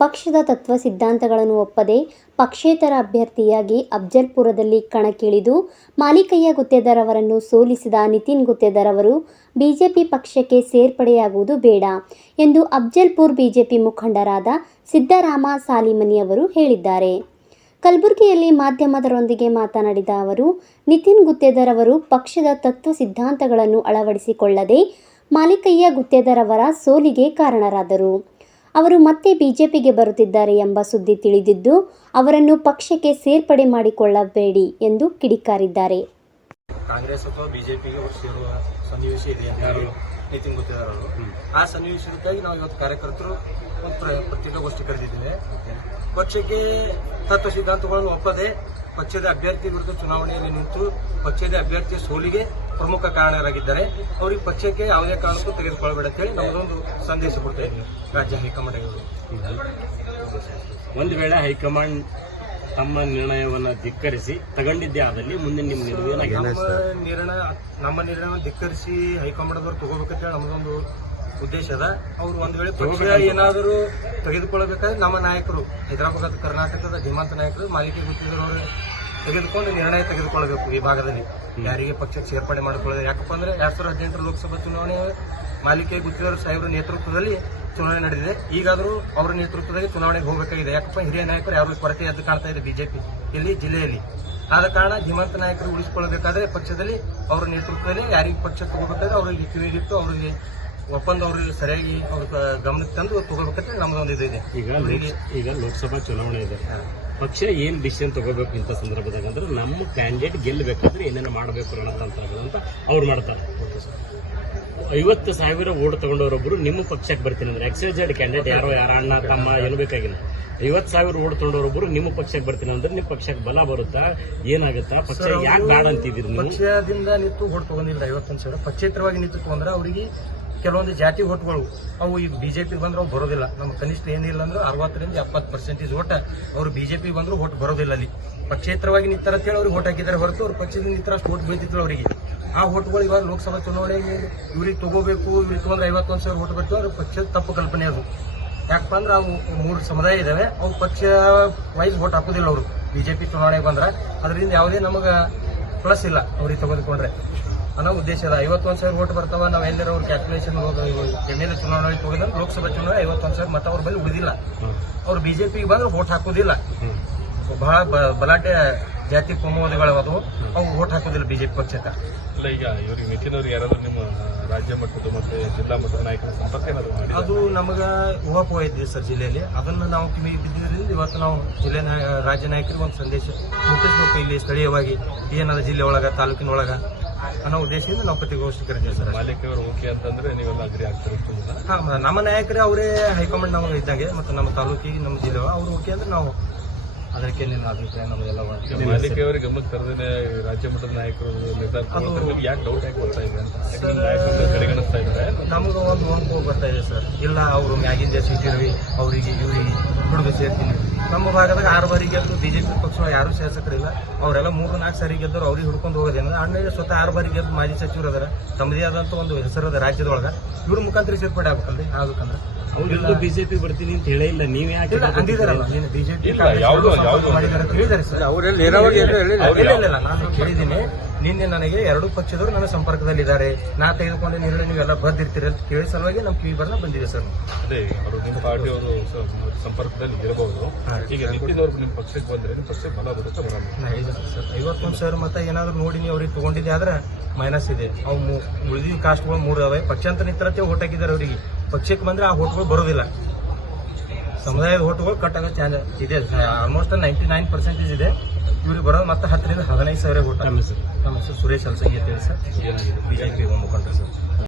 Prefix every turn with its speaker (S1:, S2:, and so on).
S1: ಪಕ್ಷದ ತತ್ವ ಸಿದ್ಧಾಂತಗಳನ್ನು ಒಪ್ಪದೆ ಪಕ್ಷೇತರ ಅಭ್ಯರ್ಥಿಯಾಗಿ ಅಫ್ಜಲ್ಪುರದಲ್ಲಿ ಕಣಕ್ಕಿಳಿದು ಮಾಲಿಕಯ್ಯ ಗುತ್ತೇದಾರ್ ಅವರನ್ನು ಸೋಲಿಸಿದ ನಿತಿನ್ ಗುತ್ತೇದಾರ್ ಅವರು ಬಿಜೆಪಿ ಪಕ್ಷಕ್ಕೆ ಸೇರ್ಪಡೆಯಾಗುವುದು ಬೇಡ ಎಂದು ಅಫ್ಜಲ್ಪುರ್ ಬಿಜೆಪಿ ಮುಖಂಡರಾದ ಸಿದ್ದರಾಮ ಸಾಲಿಮನಿ ಅವರು ಹೇಳಿದ್ದಾರೆ. ಕಲಬುರಗಿಯಲ್ಲಿ ಮಾಧ್ಯಮದರೊಂದಿಗೆ ಮಾತನಾಡಿದ ಅವರು, ನಿತಿನ್ ಗುತ್ತೇದಾರ್ ಅವರು ಪಕ್ಷದ ತತ್ವ ಸಿದ್ಧಾಂತಗಳನ್ನು ಅಳವಡಿಸಿಕೊಳ್ಳದೆ ಮಾಲಿಕಯ್ಯ ಗುತ್ತೇದಾರ್ ಅವರ ಸೋಲಿಗೆ ಕಾರಣರಾದರು. ಅವರು ಮತ್ತೆ ಬಿಜೆಪಿಗೆ ಬರುತ್ತಿದ್ದಾರೆ ಎಂಬ ಸುದ್ದಿ ತಿಳಿದಿದ್ದು ಅವರನ್ನು ಪಕ್ಷಕ್ಕೆ ಸೇರ್ಪಡೆ ಮಾಡಿಕೊಳ್ಳಬೇಡಿ ಎಂದು ಕಿಡಿಕಾರಿದ್ದಾರೆ.
S2: ಕಾಂಗ್ರೆಸ್ ಅಥವಾ ಬಿಜೆಪಿಗೆ ಸೇರುವ ಸನ್ನಿವೇಶ ಇದೆ ಅಂತ ನಿತಿನ್ ಗುತ್ತೇದಾರ್ ಅವರು. ಆ ಸನ್ನಿವೇಶಕ್ಕಾಗಿ ನಾವು ಇವತ್ತು ಕಾರ್ಯಕರ್ತರು ಒಂದು ಪತ್ರಿಕಾಗೋಷ್ಠಿ ಕರೆದಿದ್ದೇವೆ. ಪಕ್ಷಕ್ಕೆ ತತ್ವ ಸಿದ್ಧಾಂತಗಳನ್ನು ಒಪ್ಪದೆ ಪಕ್ಷದ ಅಭ್ಯರ್ಥಿ ವಿರುದ್ಧ ಚುನಾವಣೆಯಲ್ಲಿ ನಿಂತು ಪಕ್ಷದ ಅಭ್ಯರ್ಥಿಯ ಸೋಲಿಗೆ ಪ್ರಮುಖ ಕಾರಣರಾಗಿದ್ದಾರೆ. ಅವರಿಗೆ ಪಕ್ಷಕ್ಕೆ ಯಾವುದೇ ಕಾರಣಕ್ಕೂ ತೆಗೆದುಕೊಳ್ಳಬೇಡ ಅಂತ ಹೇಳಿ ನಮ್ಮದೊಂದು ಸಂದೇಶ ಕೊಡ್ತಾ ಇದ್ದೀವಿ. ರಾಜ್ಯ ಹೈಕಮಾಂಡ್
S3: ಒಂದು ವೇಳೆ ಹೈಕಮಾಂಡ್ ತಮ್ಮ ನಿರ್ಣಯವನ್ನು ಧಿಕ್ಕರಿಸಿ ತಗೊಂಡಿದ್ದೇ ಆದಲ್ಲಿ ಮುಂದೆ ನಿಮ್ಮ ನಿಲುವು ಏನಾಗಿದೆ?
S2: ನಮ್ಮ ನಿರ್ಣಯ ನಮ್ಮ ನಿರ್ಣಯವನ್ನು ಧಿಕ್ಕರಿಸಿ ಹೈಕಮಾಂಡ್ ಅವರು ತಗೋಬೇಕಂತ ಹೇಳಿ ನಮ್ಮದೊಂದು ಉದ್ದೇಶ ಅದ. ಅವ್ರು ಒಂದ್ ವೇಳೆ ಪಕ್ಷ ಏನಾದರೂ ತೆಗೆದುಕೊಳ್ಳಬೇಕಾದ್ರೆ ನಮ್ಮ ನಾಯಕರು ಹೈದರಾಬಾದ್ ಕರ್ನಾಟಕದ ಧೀಮಂತ ನಾಯಕರು ಮಾಲಿಕೆ ಗುತ್ತಿದವರು ತೆಗೆದುಕೊಂಡು ನಿರ್ಣಯ ತೆಗೆದುಕೊಳ್ಳಬೇಕು ಈ ಭಾಗದಲ್ಲಿ. ಯಾರಿಗೆ ಪಕ್ಷಕ್ಕೆ ಸೇರ್ಪಡೆ ಮಾಡಿಕೊಳ್ಳೋದು ಯಾಕಪ್ಪ ಅಂದ್ರೆ ಎರಡ್ ಸಾವಿರದ ಹದಿನೆಂಟರ ಲೋಕಸಭಾ ಚುನಾವಣೆ ಮಾಲಿಕೆ ಗುತ್ತಿದವರು ಸಾಹೇಬರ ನೇತೃತ್ವದಲ್ಲಿ ಚುನಾವಣೆ ನಡೆದಿದೆ. ಈಗಾದರೂ ಅವರ ನೇತೃತ್ವದಲ್ಲಿ ಚುನಾವಣೆಗೆ ಹೋಗಬೇಕಾಗಿದೆ. ಯಾಕಪ್ಪ ಹಿರಿಯ ನಾಯಕರು ಯಾರು ಕೊರತೆ ಎದ್ದು ಕಾಣ್ತಾ ಇದೆ ಬಿಜೆಪಿ ಇಲ್ಲಿ ಜಿಲ್ಲೆಯಲ್ಲಿ. ಆದ ಕಾರಣ ಧೀಮಂತ ನಾಯಕರು ಉಳಿಸಿಕೊಳ್ಳಬೇಕಾದ್ರೆ ಪಕ್ಷದಲ್ಲಿ ಅವರ ನೇತೃತ್ವದಲ್ಲಿ ಯಾರಿಗೆ ಪಕ್ಷ ತಗೋಬೇಕಾದ್ರೆ ಅವರಿಗೆ ಕಿವಿಗಿಟ್ಟು ಅವರಿಗೆ ಒಪ್ಪಂದ ಅವ್ರಿಗೆ ಸರಿಯಾಗಿ ಅವ್ರ ಗಮನಕ್ಕೆ ತಂದು ತಗೋಬೇಕಂತ ನಮ್ದೊಂದು ಇದು ಇದೆ.
S3: ಈಗ ಈಗ ಲೋಕಸಭಾ ಚುನಾವಣೆ ಇದೆ. ಪಕ್ಷ ಏನ್ ಡಿಸಿಷನ್ ತಗೋಬೇಕು ಇಂಥ ಸಂದರ್ಭದಾಗ ಅಂದ್ರೆ ನಮ್ಮ ಕ್ಯಾಂಡಿಡೇಟ್ ಗೆಲ್ಲಬೇಕಂದ್ರೆ ಏನೇನು ಮಾಡಬೇಕು ರಣತಂತ್ರ ಅಂತ ಅವ್ರು ಮಾಡ್ತಾರೆ. ಐವತ್ತು ಸಾವಿರ ಓಟ್ ತಗೊಂಡವರೊಬ್ರು ನಿಮ್ಮ ಪಕ್ಷಕ್ಕೆ ಬರ್ತೀನಿ ಅಂದ್ರೆ ಎಕ್ಸೈಜೆಡ್ ಕ್ಯಾಂಡಿಡೇಟ್ ಯಾರೋ ಯಾರ ಅಣ್ಣ ತಮ್ಮ ಏನು ಬೇಕಾಗಿಲ್ಲ. ಐವತ್ತು ಸಾವಿರ ಓಟ್ ತಗೊಂಡವರೊಬ್ರು ನಿಮ್ಮ ಪಕ್ಷಕ್ಕೆ ಬರ್ತೀನಿ ಅಂದ್ರೆ ನಿಮ್ಮ ಪಕ್ಷಕ್ಕೆ ಬಲ ಬರುತ್ತಾ? ಏನಾಗುತ್ತಾ? ಪಕ್ಷ ಯಾಕೆ ಬೇಡ ಅಂತಿದ್ದೀರಿ ನೀವು?
S2: ಪಕ್ಷದಿಂದ ನಿಂತು ಓಟ್ ತಗೊಂಡಿಲ್ಲ ಐವತ್ತೊಂದು ಸಾವಿರ. ಪಕ್ಷೇತರವಾಗಿ ನಿಂತು ತಗೊಂಡ್ರೆ ಅವರಿಗೆ ಕೆಲವೊಂದು ಜಾತಿ ಓಟ್ಗಳು ಅವು ಈಗ ಬಿಜೆಪಿ ಬಂದ್ರೆ ಅವು ಬರೋದಿಲ್ಲ. ನಮ್ಮ ಕನಿಷ್ಠ ಏನಿಲ್ಲ ಅಂದ್ರೆ ಅರವತ್ತರಿಂದ ಎಪ್ಪತ್ತು ಪರ್ಸೆಂಟೇಜ್ ಓಟ್ ಅವರು ಬಿಜೆಪಿ ಬಂದ್ರು ಓಟ್ ಬರೋದಿಲ್ಲ ಅಲ್ಲಿ. ಪಕ್ಷೇತರವಾಗಿ ನಿಂತಾರ ಅಂತೇಳಿ ಅವ್ರಿಗೆ ಓಟ್ ಹಾಕಿದ್ದಾರೆ ಹೊರತು ಅವ್ರ ಪಕ್ಷದಿಂದ ನಿಂತರ ಅಷ್ಟು ಓಟ್ ಬೀಳ್ತಿತ್ತು ಅವರಿಗೆ. ಆ ಓಟ್ಗಳು ಇವಾಗ ಲೋಕಸಭಾ ಚುನಾವಣೆಗೆ ಇವ್ರಿಗೆ ತಗೋಬೇಕು, ಇವ್ರಿಗೆ ತಗೊಂಡ್ರೆ ಐವತ್ತೊಂದು ಸಾವಿರ ಓಟ್ ಬರ್ತೀವಿ ಅವ್ರ ಪಕ್ಷದ ತಪ್ಪು ಕಲ್ಪನೆ ಅದು. ಯಾಕಪ್ಪ ಅಂದ್ರೆ ಅವು ಮೂರು ಸಮುದಾಯ ಇದಾವೆ, ಅವು ಪಕ್ಷ ವೈಸ್ ಓಟ್ ಹಾಕೋದಿಲ್ಲ ಅವರು. ಬಿಜೆಪಿ ಚುನಾವಣೆಗೆ ಬಂದ್ರೆ. ಅದರಿಂದ ಯಾವುದೇ ನಮಗೆ ಪ್ಲಸ್ ಇಲ್ಲ ಅವ್ರಿಗೆ ತೆಗೆದುಕೊಂಡ್ರೆ. ಅನ್ನೋ ಉದ್ದೇಶ ಅದ. ಐವತ್ತೊಂದು ಸಾವಿರ ಓಟ್ ಬರ್ತಾವ ನಾವು ಎಲ್ಲರ ಅವ್ರ ಕ್ಯಾಲ್ಕುಲೇಷನ್ ಎ ಚುನಾವಣೆ ತೊಗೊಂಡ್ರೆ ಲೋಕಸಭಾ ಚುನಾವಣೆ ಐವತ್ತೊಂದು ಸಾವಿರ ಮತ ಅವ್ರ ಬಳಿ ಉಳಿದಿಲ್ಲ. ಅವ್ರು ಬಿಜೆಪಿ ಬಂದ್ರೆ ಓಟ್ ಹಾಕೋದಿಲ್ಲ. ಬಹಳ ಬಲಾಟೆ ಜಾತಿ ಕೋಮುವಾದಿಗಳು ಅದು ಅವು ಓಟ್ ಹಾಕೋದಿಲ್ಲ ಬಿಜೆಪಿ ಪಕ್ಷಕ್ಕೆ.
S4: ಇಲ್ಲ ಈಗ ಇವ್ರಿಗೆ ನಿತಿನ್ ಅವ್ರಿಗೆ ಯಾರಾದ್ರೂ ನಿಮ್ಮ ರಾಜ್ಯ ಮಟ್ಟದ ಮತ್ತೆ ಜಿಲ್ಲಾ ಮಟ್ಟದ ನಾಯಕರ ಸಂಪರ್ಕ ಏನಾದ್ರು
S2: ಅದು ನಮಗ ಊಹಾಪೋಹ ಇದ್ದೆ ಸರ್ ಜಿಲ್ಲೆಯಲ್ಲಿ. ಅದನ್ನು ನಾವು ಕಿವಿಗೆ ಬಿದ್ದಿದ್ರಿಂದ ಇವತ್ತು ನಾವು ಜಿಲ್ಲೆ ರಾಜ್ಯ ನಾಯಕರಿಗೆ ಒಂದು ಸಂದೇಶ ಮುಟ್ಟಿಸ್ಬೇಕು. ಇಲ್ಲಿ ಸ್ಥಳೀಯವಾಗಿ ಏನಾದ ಜಿಲ್ಲೆ ಒಳಗ ತಾಲೂಕಿನ ಒಳಗ ಅನ್ನೋ ಉದ್ದೇಶದಿಂದ ನಾವು ಪತ್ರಿಕಾಗೋಷ್ಠಿ ಕರಿತೀವಿ ಸರ್
S4: ಮಾಲೀಕರು ಓಕೆ ಅಂತಂದ್ರೆ ನೀವೆಲ್ಲ ಅಗ್ರಿ ಆಗ್ತಾರೆ
S2: ಹಾ ನಮ್ಮ ನಾಯಕರೇ ಅವರೇ ಹೈಕಮಾಂಡ್ ನಮಗೆ ಇದ್ದಂಗೆ ಮತ್ತು ನಮ್ಮ ತಾಲೂಕಿಗೆ ನಮ್ಮ ಜಿಲ್ಲೆ ಅವರು ಓಕೆ ಅಂದ್ರೆ ನಾವು ಅದಕ್ಕೆ ನಿನ್ನ ಅಭಿಪ್ರಾಯ ನಮಗೆಲ್ಲ
S4: ಮಾಲಿಕ್ ಅವರಿಗೆ ಗಮನಕ್ಕೆ ತರದೇನೆ ರಾಜ್ಯ ಮಟ್ಟದ ನಾಯಕರು ಯಾಕೆ ಡೌಟ್ ಆಗಿ ಬರ್ತಾ ಇದೆ ಅಂತ? ಯಾಕೆ ಕಡೆಗಣಿಸ್ತಾ ಇದ್ದಾರೆ?
S2: ನಮಗೆ ಒಂದು ಬರ್ತಾ ಇದೆ ಸರ್. ಇಲ್ಲ ಅವರು ಮ್ಯಾಗಿಂದ ಜಾಸ್ತಿ ಇಟ್ಟಿರ್ವಿ ಅವರಿಗೆ ಇವರಿಗೆ ಹುಡುಗ ಸೇರ್ತೀನಿ. ನಮ್ಮ ಭಾಗದಾಗ ಆರು ಬಾರಿ ಗೆದ್ದು ಬಿಜೆಪಿ ಪಕ್ಷ ಯಾರು ಶಾಸಕರಿಲ್ಲ. ಅವರೆಲ್ಲ ಮೂರು ನಾಲ್ಕು ಸಾರಿ ಗೆದ್ದರು ಅವ್ರಿಗೆ ಹುಡ್ಕೊಂಡು ಹೋಗೋದೇನ. ಅಣ್ಣ ಸ್ವತಃ ಆರು ಬಾರಿ ಗೆದ್ದು ಮಾಜಿ ಸಚಿವರು ಅದರ. ತಮ್ಮದೇ ಆದಂತ ಒಂದು ಹೆಸರದ ಅದ ರಾಜ್ಯದೊಳಗ. ಇವ್ರ ಮುಖಾಂತರ ಸೇರ್ಪಡೆ ಆಗ್ಬೇಕಲ್ರಿ? ಆಗ್ಬೇಕಂದ್ರೆ.
S3: ಅವ್ರು ಬಿಜೆಪಿ ಬರ್ತೀನಿ ಅಂತ ಹೇಳೇ ಇಲ್ಲ. ನೀವ್ ಯಾಕೆ
S2: ಇಲ್ಲ ಅಂದಿದಾರಲ್ಲ ನೀನು ಬಿಜೆಪಿ ಸರ್. ಇಲ್ಲ ಇಲ್ಲ ನಾನು ಕೇಳಿದ್ದೀನಿ. ನಿನ್ನೆ ನನಗೆ ಎರಡು ಪಕ್ಷದವರು ನನ್ನ ಸಂಪರ್ಕದಲ್ಲಿದ್ದಾರೆ. ನಾ ತೆಗೆದುಕೊಂಡ ನಿರ್ಣಯ ನೀವೆಲ್ಲ ಬದ್ದಿರ್ತೀರಿ ಅಂತ ಕೇಳಿ ಸಲುವಾಗಿ ನಮ್ಮ ಕಿವಿ ಬರ್ನ ಬಂದಿದೆ ಸರ್.
S4: ಅದೇ ಅವರು ನಿಮ್ಮ ಪಾರ್ಟಿಯವರು ಸಂಪರ್ಕದಲ್ಲಿ ಇರಬಹುದು. ಈಗ ನಿತಿನ್ ಅವರು ನಿಮ್ಮ ಪಕ್ಷಕ್ಕೆ ಬಂದ್ರೆ ನಿಮ್ಮ ಪಕ್ಷಕ್ಕೆ ಬಲ ಬರುತ್ತೆ ಬರಲ್ಲ
S2: ಸರ್. ಐವತ್ತೊಂದು ಸಾವಿರ ಮತ ಏನಾದ್ರು ನೋಡಿ ನೀವು ಅವ್ರಿಗೆ ತಗೊಂಡಿದ್ದೆ ಆದ್ರೆ ಮೈನಸ್ ಇದೆ. ಅವು ಉಳಿದಿದ್ದ ಕಾಸ್ಟ್ಗಳು ಮೂರು ಅವೆ ಪಕ್ಷ ಅಂತ ನಿಂತರತ್ತೆ ಓಟ್ ಹಾಕಿದ್ದಾರೆ ಅವರಿಗೆ. ಪಕ್ಷಕ್ಕೆ ಬಂದ್ರೆ ಆ ಓಟ್ಗಳು ಬರೋದಿಲ್ಲ. ಸಮುದಾಯದ ಓಟ್ಗಳು ಕಟ್ ಆಗೋ ಚಾನ್ಸ್ ಇದೆ. ಆಲ್ಮೋಸ್ಟ್ ನೈಂಟಿ ನೈನ್ ಪರ್ಸೆಂಟೇಜ್ ಇದೆ. ಇವ್ರಿಗೆ ಬರೋದು ಮತ್ತೆ ಹತ್ತರಿಂದ ಹದಿನೈದು ಸಾವಿರ ಓಟ್. ನಮ್ಮ ಹೆಸರು? ಸುರೇಶ್ ಅಲ್ಸಂಗಿ ಅಂತೇಳಿ ಸರ್. ಬಿಜೆಪಿ ಮುಖಂಡರು ಸರ್.